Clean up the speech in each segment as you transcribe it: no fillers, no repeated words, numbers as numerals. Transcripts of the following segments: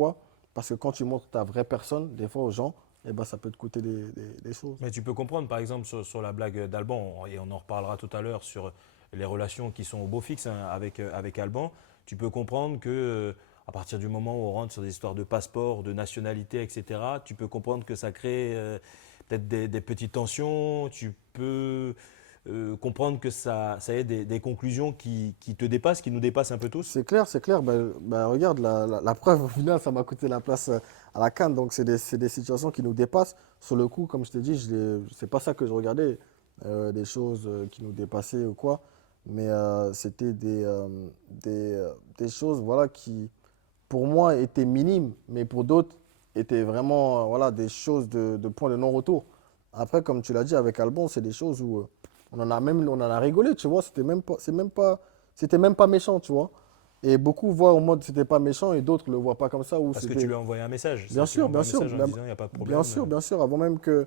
Pourquoi? Parce que quand tu montres ta vraie personne, des fois aux gens, eh ben, ça peut te coûter des choses. Mais tu peux comprendre, par exemple, sur la blague d'Alban, et on en reparlera tout à l'heure sur les relations qui sont au beau fixe hein, avec Alban, tu peux comprendre que à partir du moment où on rentre sur des histoires de passeport, de nationalité, etc., tu peux comprendre que ça crée peut-être des petites tensions, tu peux comprendre que ça ait des conclusions qui te dépassent, qui nous dépassent un peu tous. C'est clair, c'est clair. Ben, regarde, la preuve, au final, ça m'a coûté la place à la CAN. Donc, c'est des situations qui nous dépassent. Sur le coup, comme je t'ai dit, c'est pas ça que je regardais, des choses qui nous dépassaient ou quoi. Mais c'était des choses voilà, qui, pour moi, étaient minimes, mais pour d'autres, étaient vraiment voilà, des choses de point de non-retour. Après, comme tu l'as dit avec Albon, c'est des choses où on en a rigolé, tu vois. C'était même pas méchant, tu vois. Et beaucoup voient au mode c'était pas méchant et d'autres le voient pas comme ça, où Parce que tu c'était. lui as envoyé un message. Bien C'est-à-dire que tu lui as sûr, envoyé bien un sûr, message en disant il n'y a pas de bien problème. sûr, bien sûr, avant même que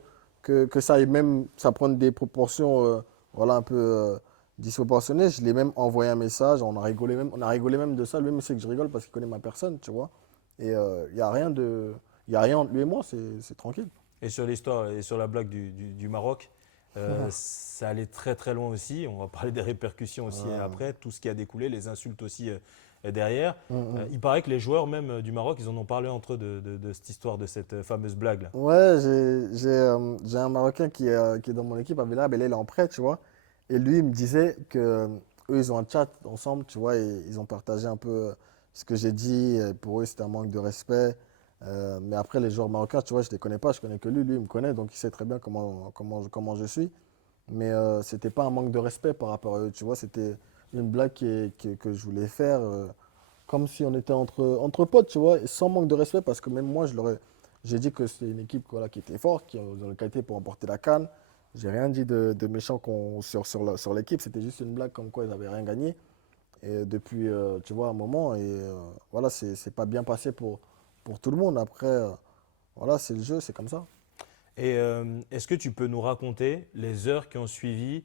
ça aille même, ça prenne des proportions, voilà, un peu disproportionnées, je l'ai même envoyé un message, on a rigolé même de ça, lui-même sait que je rigole parce qu'il connaît ma personne, tu vois. Et il y a rien il y a rien entre lui et moi, c'est tranquille. Et sur l'histoire et sur la blague du Maroc, ça allait très très loin aussi. On va parler des répercussions aussi après, tout ce qui a découlé, les insultes aussi derrière. Il paraît que les joueurs même du Maroc, ils en ont parlé entre eux de cette histoire, de cette fameuse blague là. Ouais, j'ai un Marocain qui est dans mon équipe à Villarreal, et là, il est en prêt, tu vois. Et lui, il me disait que eux, ils ont un chat ensemble, tu vois, et ils ont partagé un peu ce que j'ai dit. Et pour eux, c'était un manque de respect. Mais après, les joueurs marocains, tu vois, je les connais pas, je connais que lui. Lui, il me connaît, donc il sait très bien comment je suis. Mais c'était pas un manque de respect par rapport à eux, tu vois. C'était une blague que je voulais faire, comme si on était entre potes, tu vois, et sans manque de respect, parce que même moi, j'ai dit que c'était une équipe voilà, qui était forte, qui ont la qualité pour emporter la CAN. J'ai rien dit de méchant sur l'équipe, c'était juste une blague comme quoi ils n'avaient rien gagné. Et depuis, tu vois, un moment, et voilà, c'est pas bien passé pour tout le monde. Après, voilà, c'est le jeu, c'est comme ça. Et est-ce que tu peux nous raconter les heures qui ont suivi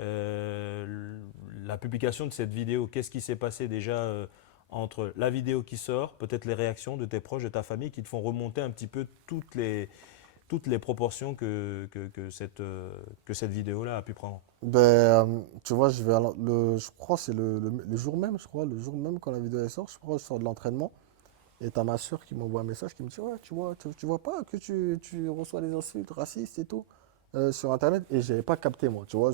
euh, la publication de cette vidéo? Qu'est-ce qui s'est passé déjà entre la vidéo qui sort, peut-être les réactions de tes proches, de ta famille, qui te font remonter un petit peu toutes les proportions que cette vidéo-là a pu prendre? Ben, tu vois, je crois que c'est le jour même, je crois, le jour même quand la vidéo elle sort, je crois, je sors de l'entraînement. Et t'as ma soeur qui m'envoie un message qui me dit, ouais, tu vois pas que tu reçois des insultes racistes et tout sur Internet. Et j'avais pas capté, moi, tu vois.